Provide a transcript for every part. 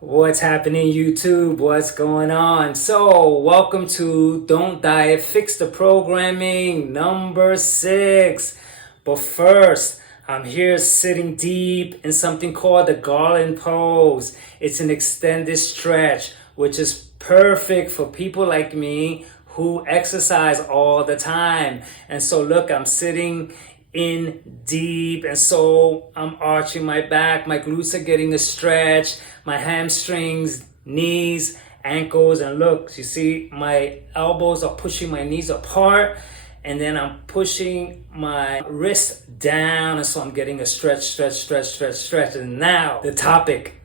What's happening, YouTube? What's going on? So, welcome to Don't Diet, Fix the Programming number 6. But first, I'm here sitting deep in something called the garland pose. It's an extended stretch, which is perfect for people like me who exercise all the time. And so, look, I'm sitting in deep, and so I'm arching my back, my glutes are getting a stretch, my hamstrings, knees, ankles, and look, you see my elbows are pushing my knees apart, and then I'm pushing my wrist down, and so I'm getting a stretch. And now the topic: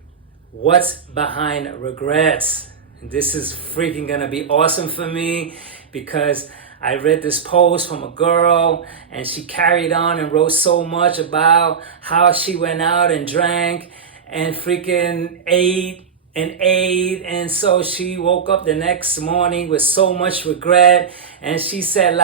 what's behind regrets? And this is freaking gonna be awesome for me because I read this post from a girl and she carried on and wrote so much about how she went out and drank and freaking ate and so she woke up the next morning with so much regret, and she said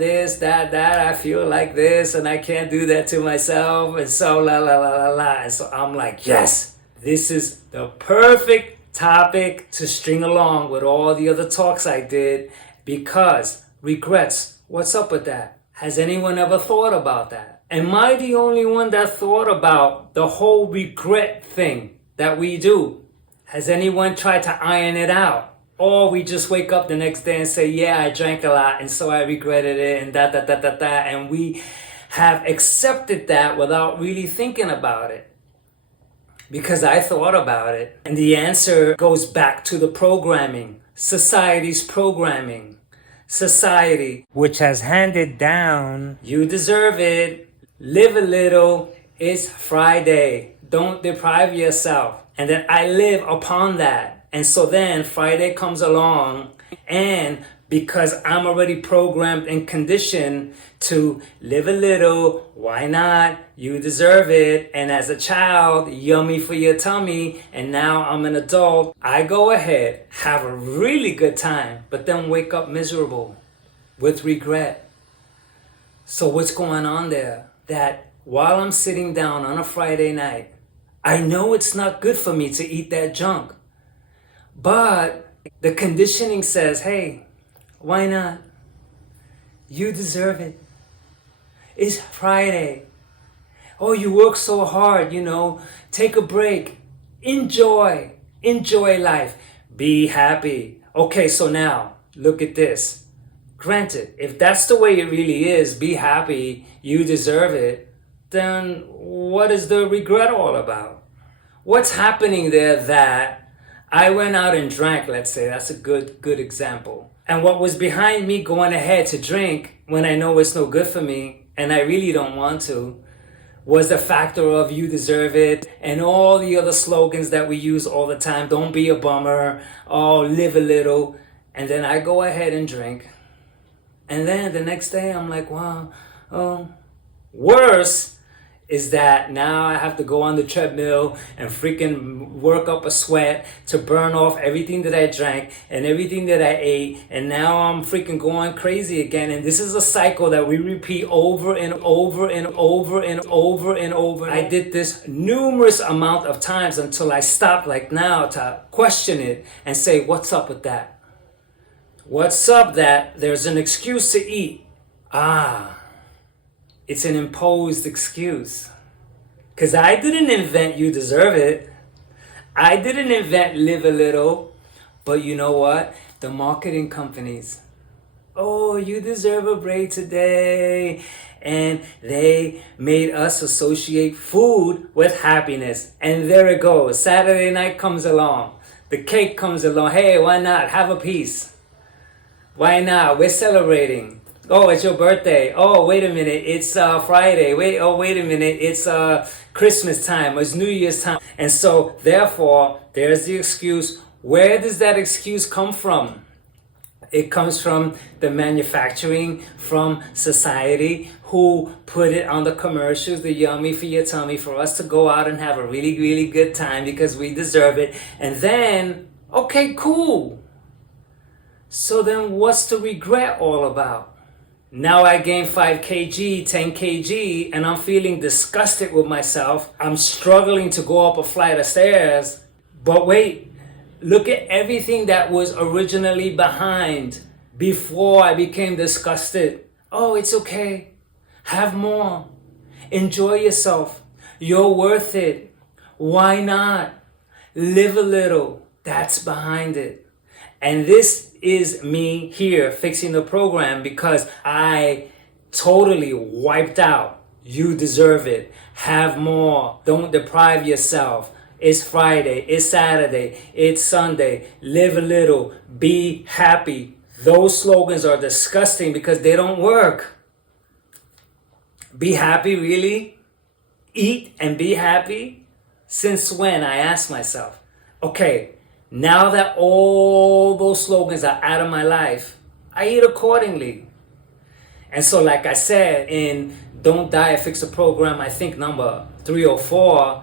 this, that, I feel like this and I can't do that to myself, and so and so I'm like, yes, this is the perfect topic to string along with all the other talks I did. Because regrets, what's up with that? Has anyone ever thought about that? Am I the only one that thought about the whole regret thing that we do? Has anyone tried to iron it out? Or we just wake up the next day and say, yeah, I drank a lot and so I regretted it and and we have accepted that without really thinking about it. Because I thought about it, and the answer goes back to the programming, society's programming. Society, which has handed down, you deserve it, live a little, it's Friday, don't deprive yourself. And then I live upon that. And so then Friday comes along, and because I'm already programmed and conditioned to live a little, why not? You deserve it. And as a child, yummy for your tummy. And now I'm an adult. I go ahead, have a really good time, but then wake up miserable with regret. So what's going on there? That while I'm sitting down on a Friday night, I know it's not good for me to eat that junk. But the conditioning says, hey, why not? You deserve it. It's Friday. Oh, you work so hard, take a break. Enjoy life. Be happy. Okay, so now, look at this. Granted, if that's the way it really is, be happy, you deserve it, then what is the regret all about? What's happening there that I went out and drank, let's say, that's a good example. And what was behind me going ahead to drink when I know it's no good for me and I really don't want to was the factor of you deserve it and all the other slogans that we use all the time. Don't be a bummer. Oh, live a little. And then I go ahead and drink. And then the next day I'm like, wow, worse is that now I have to go on the treadmill and freaking work up a sweat to burn off everything that I drank and everything that I ate. And now I'm freaking going crazy again. And this is a cycle that we repeat over and over and over and over and over. I did this numerous amount of times until I stopped, like now, to question it and say, what's up with that? What's up that there's an excuse to eat? It's an imposed excuse. Because I didn't invent you deserve it. I didn't invent live a little. But you know what? The marketing companies. Oh, you deserve a break today. And they made us associate food with happiness. And there it goes. Saturday night comes along. The cake comes along. Hey, why not? Have a piece. Why not? We're celebrating. Oh, it's your birthday. Oh, wait a minute. It's Friday. Wait a minute. It's Christmas time. It's New Year's time. And so, therefore, there's the excuse. Where does that excuse come from? It comes from the manufacturing, from society, who put it on the commercials, the yummy for your tummy, for us to go out and have a really, really good time because we deserve it. And then, okay, cool. So then what's the regret all about? Now I gained 5 kg, 10 kg, and I'm feeling disgusted with myself. I'm struggling to go up a flight of stairs But wait, look at everything that was originally behind before I became disgusted. Oh, it's okay. Have more. Enjoy yourself. You're worth it. Why not? Live a little. That's behind it. And this is me here fixing the program because I totally wiped out. You deserve it. Have more. Don't deprive yourself. It's Friday. It's Saturday. It's Sunday. Live a little. Be happy. Those slogans are disgusting because they don't work. Be happy, really? Eat and be happy? Since when, I ask myself. Okay, now that all those slogans are out of my life, I eat accordingly. And so, like I said, in Don't Diet, Fix the Program, I think number 3 or 4,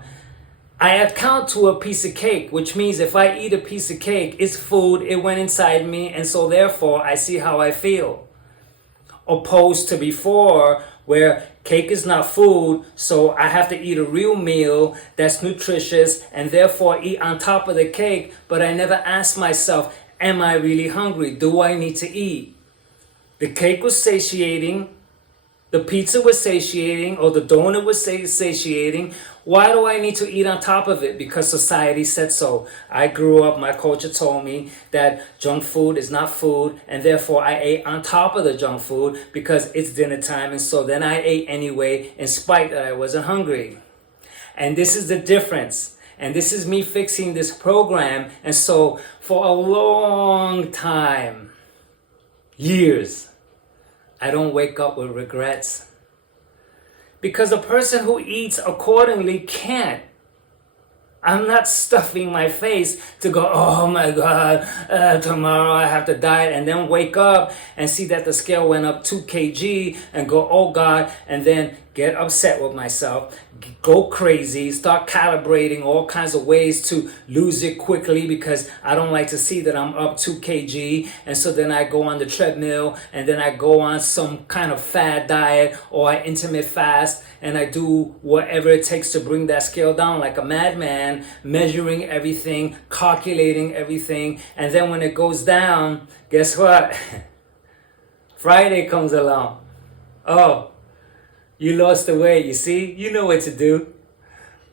I account to a piece of cake, which means if I eat a piece of cake, it's food, it went inside me, and so therefore I see how I feel. Opposed to before, where cake is not food, so I have to eat a real meal that's nutritious and therefore eat on top of the cake, but I never ask myself, am I really hungry? Do I need to eat? The cake was satiating, the pizza was satiating, or the donut was satiating. Why do I need to eat on top of it? Because society said so. I grew up, my culture told me that junk food is not food, and therefore I ate on top of the junk food because it's dinner time, and so then I ate anyway in spite that I wasn't hungry. And this is the difference. And this is me fixing this program. And so for a long time, years, I don't wake up with regrets. Because a person who eats accordingly can't. I'm not stuffing my face to go, oh my God, tomorrow I have to diet, and then wake up and see that the scale went up 2 kg and go, oh God, and then get upset with myself, go crazy, start calibrating all kinds of ways to lose it quickly because I don't like to see that I'm up 2 kg. And so then I go on the treadmill and then I go on some kind of fad diet or I intermittent fast and I do whatever it takes to bring that scale down like a madman, measuring everything, calculating everything. And then when it goes down, guess what? Friday comes along. Oh, you lost the weight, you see? You know what to do.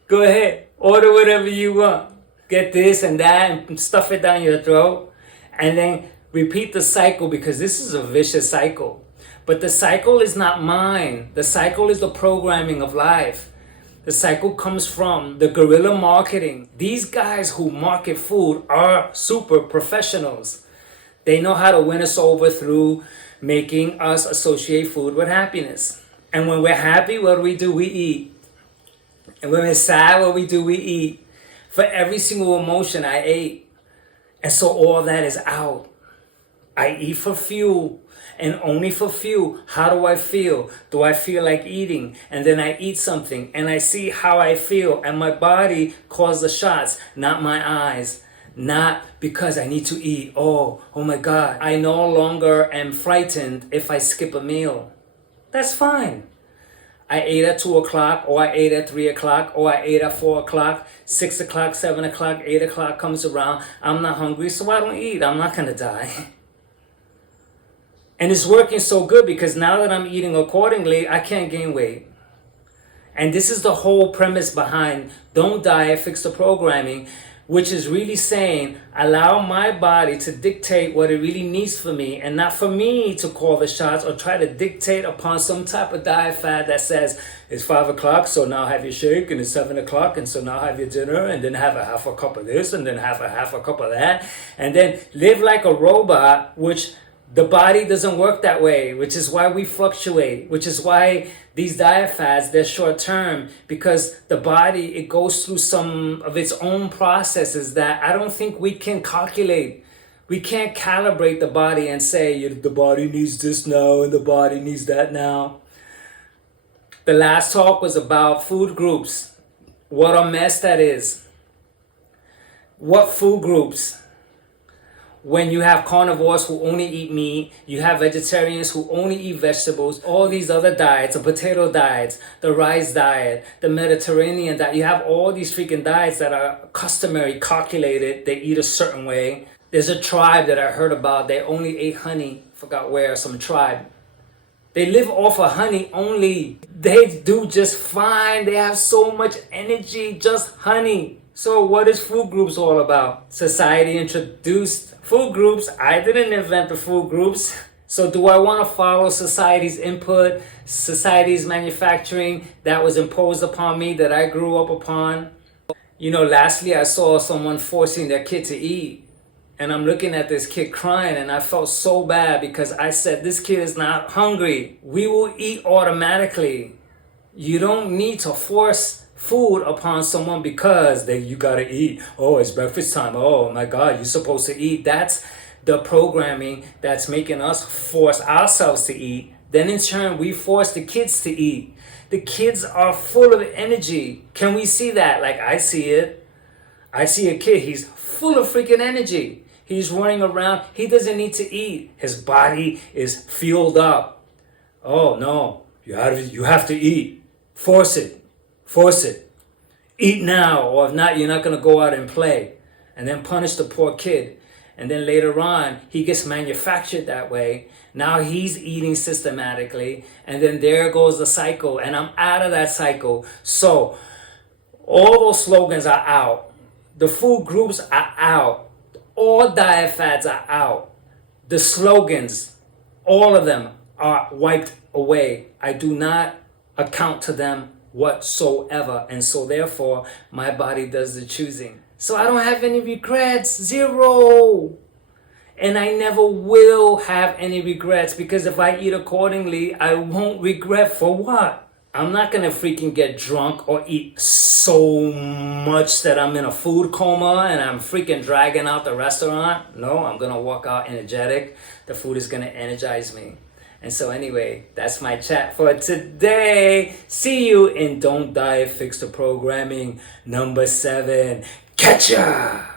Go ahead, order whatever you want. Get this and that and stuff it down your throat. And then repeat the cycle because this is a vicious cycle. But the cycle is not mine. The cycle is the programming of life. The cycle comes from the guerrilla marketing. These guys who market food are super professionals. They know how to win us over through making us associate food with happiness. And when we're happy, what do? We eat. And when we're sad, what do? We eat. For every single emotion, I ate. And so all that is out. I eat for fuel. And only for fuel. How do I feel? Do I feel like eating? And then I eat something. And I see how I feel. And my body calls the shots, not my eyes. Not because I need to eat. Oh my God. I no longer am frightened if I skip a meal. That's fine. I ate at 2 o'clock, or I ate at 3 o'clock, or I ate at 4 o'clock, 6 o'clock, 7 o'clock, 8 o'clock comes around. I'm not hungry, so I don't eat. I'm not going to die. And it's working so good because now that I'm eating accordingly, I can't gain weight. And this is the whole premise behind Don't Diet, Fix the Programming, which is really saying, allow my body to dictate what it really needs for me and not for me to call the shots or try to dictate upon some type of diet fad that says it's 5 o'clock, so now have your shake, and it's 7 o'clock, and so now have your dinner, and then have a half a cup of this, and then have a half a cup of that, and then live like a robot, which the body doesn't work that way, which is why we fluctuate, which is why these diet fads, they're short term, because the body, it goes through some of its own processes that I don't think we can calculate. We can't calibrate the body and say, the body needs this now and the body needs that now. The last talk was about food groups. What a mess that is. What food groups? when you have carnivores who only eat meat, you have vegetarians who only eat vegetables, all these other diets, the potato diets, the rice diet, the Mediterranean diet, you have all these freaking diets that are customary, calculated, they eat a certain way. There's a tribe that I heard about, they only ate honey, forgot where, some tribe. They live off of honey only. They do just fine. They have so much energy, just honey. So what is food groups all about? Society introduced food groups. I didn't invent the food groups. So do I want to follow society's input, society's manufacturing that was imposed upon me, that I grew up upon? You know, lastly, I saw someone forcing their kid to eat. And I'm looking at this kid crying, and I felt so bad because I said, this kid is not hungry. We will eat automatically. You don't need to force food upon someone because you gotta eat. Oh, it's breakfast time. Oh my God, you're supposed to eat. That's the programming that's making us force ourselves to eat. Then in turn, we force the kids to eat. The kids are full of energy. Can we see that? Like, I see it. I see a kid, he's full of freaking energy. He's running around. He doesn't need to eat. His body is fueled up. Oh no, you have to eat. Force it. Force it. Eat now, or if not, you're not going to go out and play. And then punish the poor kid. And then later on, he gets manufactured that way. Now he's eating systematically. And then there goes the cycle. And I'm out of that cycle. So all those slogans are out. The food groups are out. All diet fads are out. The slogans, all of them are wiped away. I do not account to them whatsoever. And so therefore, my body does the choosing. So I don't have any regrets. Zero. And I never will have any regrets, because if I eat accordingly, I won't regret. For what? I'm not gonna freaking get drunk or eat so much that I'm in a food coma and I'm freaking dragging out the restaurant. No, I'm gonna walk out energetic. The food is gonna energize me. And so anyway, that's my chat for today. See you in Don't Diet, Fix the Programming number 7. Catcha!